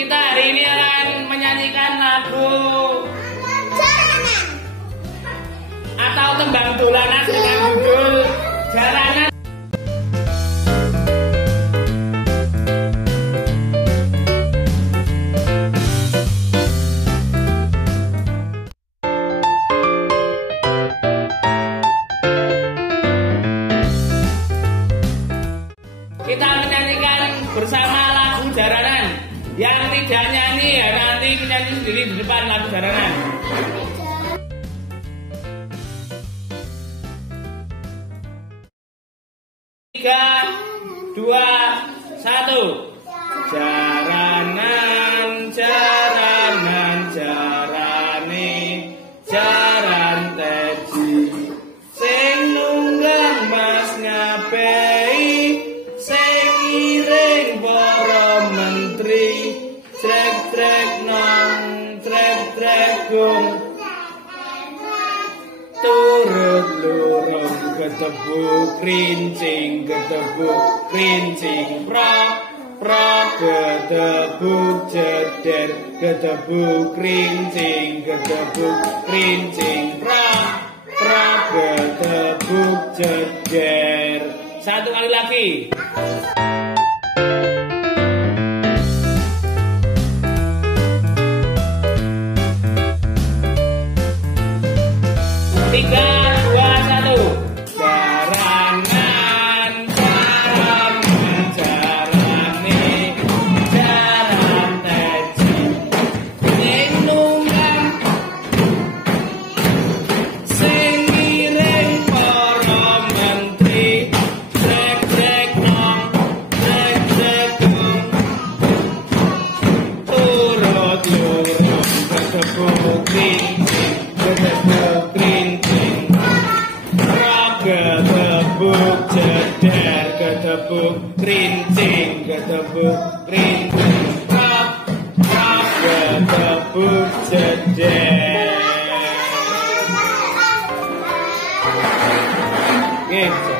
Kita hari ini akan menyanyikan lagu Jalanan atau tembang dolanan dengan judul Jalanan. Kita menyanyikan bersama lagu Jalanan. Yang tidak nyanyi ya nanti menyanyi sendiri di depan lagu Jalanan. 3, 2, 1. Jaranan, jaranan, jarane, jaran teji. Sing nunggang mas ngabehi, sing iring para menteri. Trek-trek nong, trek-trek gung. Turut lurung ketebuk rincing, prok, prok, ketebuk jeder, ketebuk rincing, prok, prok, ketebuk jeder. Satu kali lagi. Tiga, dua, satu. Jaranan, jaranan, jarane, jaran teji. Sing nunggang, sing iring para menteri. Trek-trek nong, trek-trek nong. Turut lurung ketebuk rincing, ketebuk rincing. Ketebuk jeder, ketebuk rincing, prok, prok, ketebuk jeder. Gitu.